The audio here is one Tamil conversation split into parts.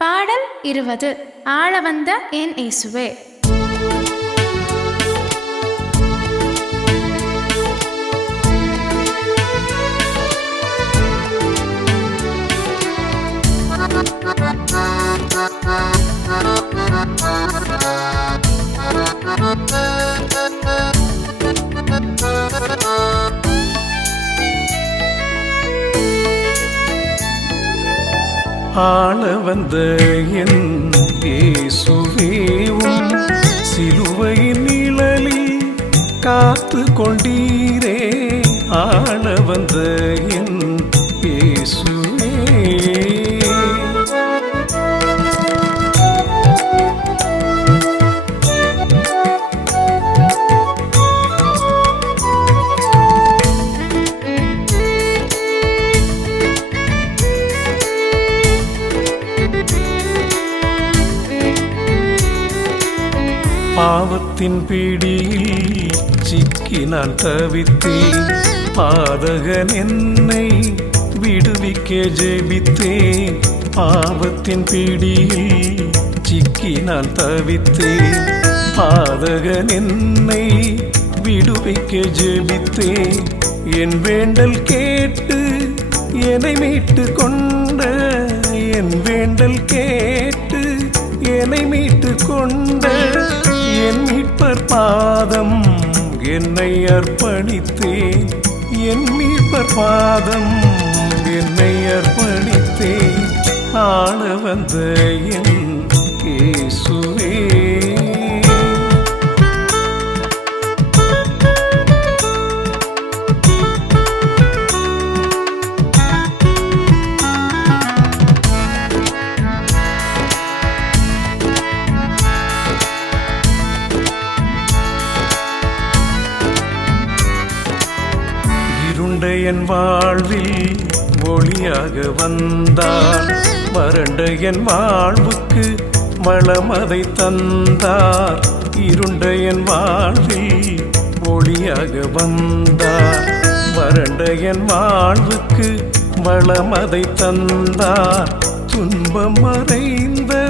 பாடல் இருபது ஆள வந்த என் இயேசுவே. ஆள வந்த என் இயேசுவேவும் சிலுவையின் நிழலில் காத்து கொண்டீரே ஆள வந்த என் பாவத்தின் பிடியில் சிக்கி நான் தவித்தேன். பாதகன் என்னை விடுவிக்க ஜெபித்தேன். பாவத்தின் பிடியில் சிக்கி நான் தவித்தேன். பாதகன் என்னை விடுவிக்க ஜெபித்தேன். என் வேண்டல் கேட்டு என்னை மீட்டு கொண்ட என் வேண்டல் கேட்டு என்னை மீட்டு கொண்ட என் மீட்பர் பாதம் என்னை அர்ப்பணித்தேன். என் மீட்பர் பாதம் என்னை அர்ப்பணித்தேன். ஆள வந்த என் இருண்ட என் வாழ்வில் ஒளியாக வந்தார் வறண்ட என் வாழ்வுக்கு வளமதை தந்தார். இருண்ட என் வாழ்வில் ஒளியாக வந்தார். வறண்ட என் வாழ்வுக்கு வளமதை தந்தார். துன்பம் மறைந்தது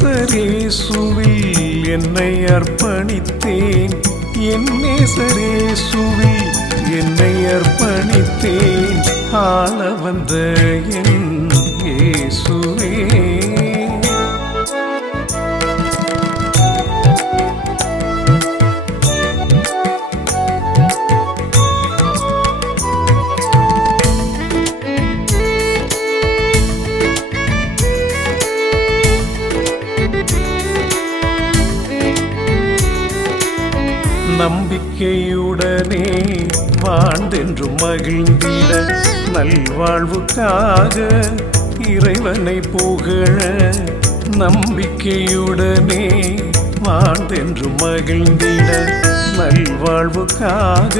நேசரேசுவில் என்னை அர்ப்பணித்தேன். என் நேசரேசுவில் என்னை அர்ப்பணித்தேன். ஆள வந்த என் நம்பிக்கையுடனே வாழ்ந்தென்றும் மகிழ்ந்திட நல்வாழ்வுக்காக இறைவனை புகழ நம்பிக்கையுடனே வாழ்ந்தென்றும் மகிழ்ந்திட நல்வாழ்வுக்காக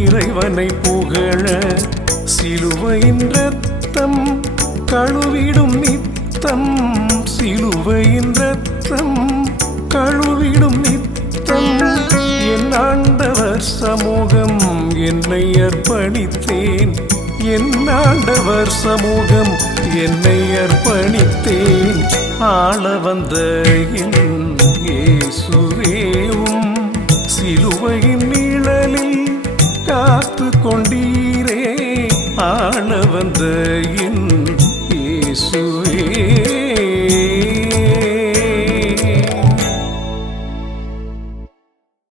இறைவனை புகழ சிலுவையின் ரத்தம் கழுவிடும் நித்தம் சிலுவையின் ரத்தம் கழுவிடும் நித்தம் என்னை அர்ப்பணித்தேன். என் ஆண்டவர் சமூகம் என்னை அர்ப்பணித்தேன். ஆள வந்த என் இயேசுவேவும் சிலுவையின் நிழலில் காத்து கொண்டீரே. ஆள வந்த